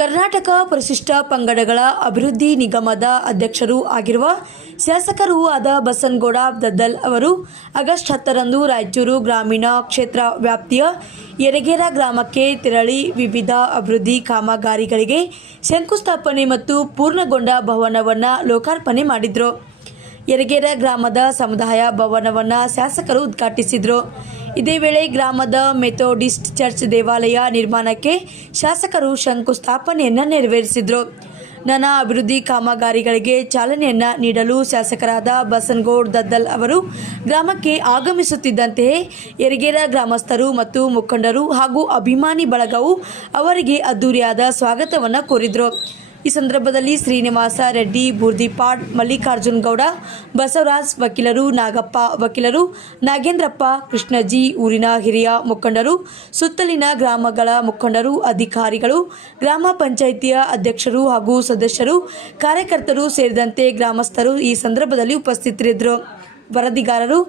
ಕರ್ನಾಟಕ ಪರಿಶಿಷ್ಟ ಪಂಗಡಗಳ ಅಭಿವೃದ್ಧಿ ನಿಗಮದ ಅಧ್ಯಕ್ಷರೂ ಆಗಿರುವ ಶಾಸಕರೂ ಆದ ಬಸನ್ಗೌಡ ದದ್ದಲ್ ಅವರು ಆಗಸ್ಟ್ ಹತ್ತರಂದು ರಾಯಚೂರು ಗ್ರಾಮೀಣ ಕ್ಷೇತ್ರ ವ್ಯಾಪ್ತಿಯ ಯರಗೇರ ಗ್ರಾಮಕ್ಕೆ ತೆರಳಿ ವಿವಿಧ ಅಭಿವೃದ್ಧಿ ಕಾಮಗಾರಿಗಳಿಗೆ ಶಂಕುಸ್ಥಾಪನೆ ಮತ್ತು ಪೂರ್ಣಗೊಂಡ ಭವನವನ್ನು ಲೋಕಾರ್ಪಣೆ ಮಾಡಿದರು. ಯರಗೇರ ಗ್ರಾಮದ ಸಮುದಾಯ ಭವನವನ್ನು ಶಾಸಕರು ಉದ್ಘಾಟಿಸಿದರು. ಇದೇ ವೇಳೆ ಗ್ರಾಮದ ಮೆಥೋಡಿಸ್ಟ್ ಚರ್ಚ್ ದೇವಾಲಯ ನಿರ್ಮಾಣಕ್ಕೆ ಶಾಸಕರು ಶಂಕುಸ್ಥಾಪನೆಯನ್ನು ನೆರವೇರಿಸಿದರು. ನಾನಾ ಅಭಿವೃದ್ಧಿ ಕಾಮಗಾರಿಗಳಿಗೆ ಚಾಲನೆಯನ್ನು ನೀಡಲು ಶಾಸಕರಾದ ಬಸನಗೌಡ್ ದದ್ದಲ್ ಅವರು ಗ್ರಾಮಕ್ಕೆ ಆಗಮಿಸುತ್ತಿದ್ದಂತೆಯೇ ಯರಿಗೇರ ಗ್ರಾಮಸ್ಥರು ಮತ್ತು ಮುಖಂಡರು ಹಾಗೂ ಅಭಿಮಾನಿ ಬಳಗವು ಅವರಿಗೆ ಅದ್ದೂರಿಯಾದ ಸ್ವಾಗತವನ್ನು ಕೋರಿದರು. ಈ ಸಂದರ್ಭದಲ್ಲಿ ಶ್ರೀನಿವಾಸ ರೆಡ್ಡಿ ಬೂರ್ದಿಪಾಡ್ ಮಲ್ಲಿಕಾರ್ಜುನ್ ಗೌಡ ಬಸವರಾಜ್ ವಕೀಲರು, ನಾಗಪ್ಪ ವಕೀಲರು, ನಾಗೇಂದ್ರಪ್ಪ ಕೃಷ್ಣಜಿ, ಊರಿನ ಹಿರಿಯ ಮುಖಂಡರು, ಸುತ್ತಲಿನ ಗ್ರಾಮಗಳ ಮುಖಂಡರು, ಅಧಿಕಾರಿಗಳು, ಗ್ರಾಮ ಪಂಚಾಯಿತಿಯ ಅಧ್ಯಕ್ಷರು ಹಾಗೂ ಸದಸ್ಯರು, ಕಾರ್ಯಕರ್ತರು ಸೇರಿದಂತೆ ಗ್ರಾಮಸ್ಥರು ಈ ಸಂದರ್ಭದಲ್ಲಿ ಉಪಸ್ಥಿತರಿದ್ದರು. ವರದಿಗಾರರು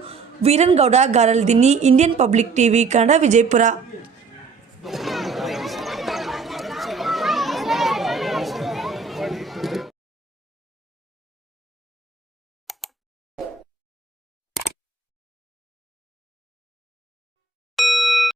Veerangouda, Garaldinni, Indian public TV, Kannada Vijayapura.